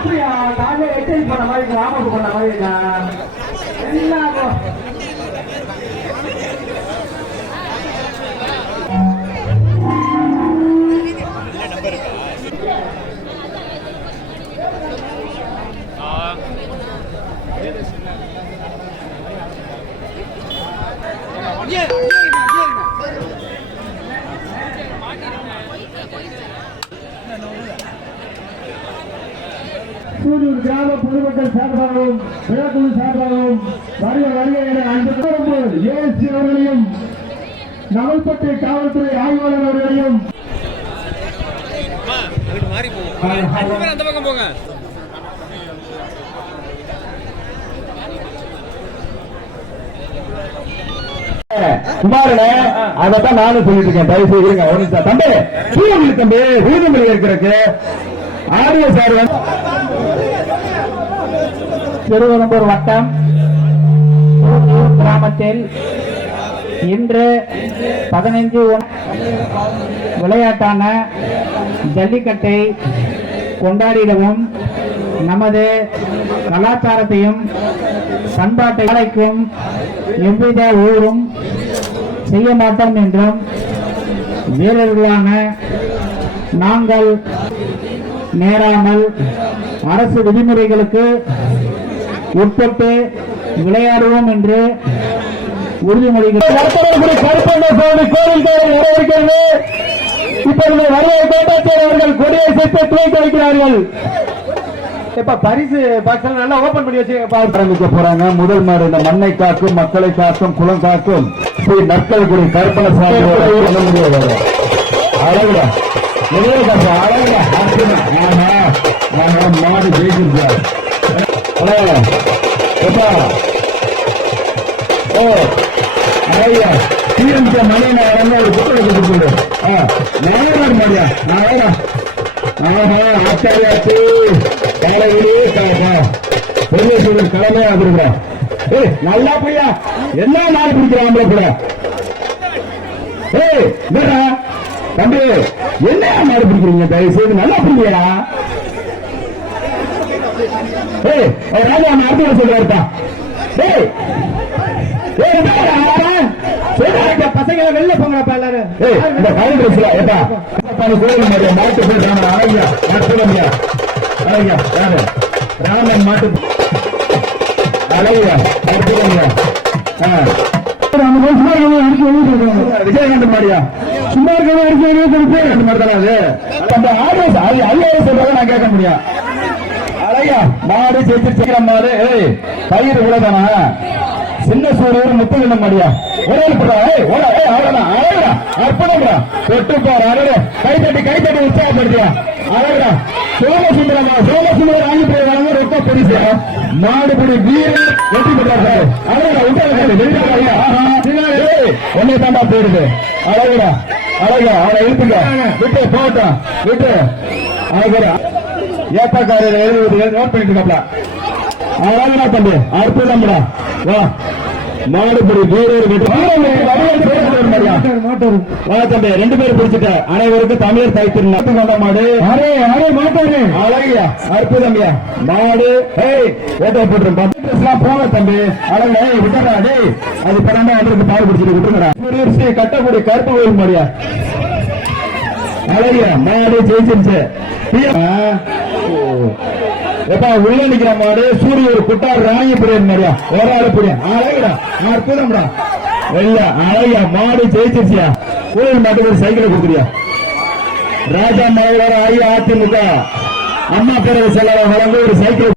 அப்படியா காலையில எட்டை பண்ண மாதிரி ராமக்கு பண்ண மாதிரி என்ன சூலூர் கிராம பொதுமக்கள் சார்பாகவும் விழாக்குழு சார்பாகவும் வருக என அன்பு ஏசி அவர்களையும் நவல்பட்டை காவல்துறை ஆய்வாளர் அவர்களையும் அந்த பக்கம் போங்க. குமாரனே அதான் நானும் சொல்லிட்டு இருக்கேன். தயவு செய்து தம்பி சூழல் தம்பி ஊதுமொழி இருக்கிறதுக்கு ஆடியோ சார் திருவனந்தூர் வட்டம் கிராமத்தில் இன்று 15 விளையாட்டான ஜல்லிக்கட்டை கொண்டாடிடவும் நமது கலாச்சாரத்தையும் பண்பாட்டை அழைக்கும் எவ்வித ஊரும் செய்ய மாட்டோம் என்றும் வீரர்களான நாங்கள் நேராமல் அரசு விதிமுறைகளுக்கு உட்பட்டு விளையாடுவோம் என்று உறுதிமொழிகள் கோரிக்கிறது. இப்பொழுது வருகை கோட்டாட்சியர் அவர்கள் கொடியை சேர்த்து துவக்கி வைக்கிறார்கள். இப்ப பரிசு பாக்ஸ் நல்லா ஓபன் பண்ணி வச்சு ஆரம்பிக்க போறாங்க. முதல் மாடு இந்த மண்ணை காக்கும், மக்களை காக்கும், குளம் காக்கும் ஸ்ரீ நற்கல்குடி கற்பனை சாமி முடியாது. அழகுடா மாடு ஜெயிச்சிருக்கார். மணியா ஒரு புத்தகத்தை மாடியா ஆச்சாரியாச்சு காலையிலே பெருமேஸ்வரர் கடமையா இருக்கிறான். நல்லா போயா என்ன நாள் பிடிக்கிறான் கூட. தம்பி என்ன மாடு பிடிக்கிறீங்க? தயவு செய்து நல்லா பிடிக்கிறா. ராஜா அடுத்த சொல்றாருப்பா. பசங்க வெளில போங்கப்பா எல்லாரும். கோயில் மாதிரியா மாட்டு போயிட்டாங்க. அழகியா அற்புதம்யா அழகியா யாரு ராமன் மாட்டு அழகியா அற்புதம்யா. விஜயகாந்த் மாடியா சும்மா நான் கேட்க முடியும். அழகா மாடு ஜெயிச்சிருக்கிற மாடு பயிர் இவ்வளவுதானா? சின்ன சூரியர் முத்துகண்டம் மாடியா அற்புதம்டா. தொட்டு போற கைத்தட்டி உற்சாகப்படுத்தியா அழகா. சோமசுந்தரமா சோமசுந்தரம் ஆகி போயிருக்காங்க. ரொம்ப பெருசு மாடுபடி வீரர் வெற்றி பெற்றார்கள். ஒன்னே தாண்டா போயிடுது. அழகுடா அழகா அவனை எழுத்துக்க விட்டு போட்டோம் விட்டு அழகா ஏப்பாக்காரர் எழுதுவது நோட் பண்ணிட்டு இருக்காப்ல. அழகா தம்பி அற்புதம்டா. வா மாடுபடி வீரர் தம்பி 2 பேரும் பிடிச்சிட்ட. அனைவருக்கும் தமிழர் தைத்திருந்த மாடு அழகியா அற்புதம்யா மாடு. ஓட்டை போட்டு போக தம்பி அழகா விட்டுறா. அது 12 ஆண்டுக்கு பால் பிடிச்சிட்டு விட்டுருங்கடா. கட்டக்கூடிய கருப்பு கோயில் மாடியா அழகியா மாடு ஜெயிச்சிருச்சு. எப்ப உள்ள நிக்கிற மாடு சூரியர் குட்டார் ராணிபுரியன் மாதிரியா ஒரு ஆளு புரியும். அழகுடா அற்புதம்டா. வெள்ள அழகியா மாடு ஜெயிச்சிருச்சியா. கோயில் மாட்டுக்கு ஒரு சைக்கிளை கொடுக்குறியா. ராஜா மலையோட அஇஅதிமுக அம்மா பேரவை செயலாளர் வழங்க ஒரு சைக்கிள்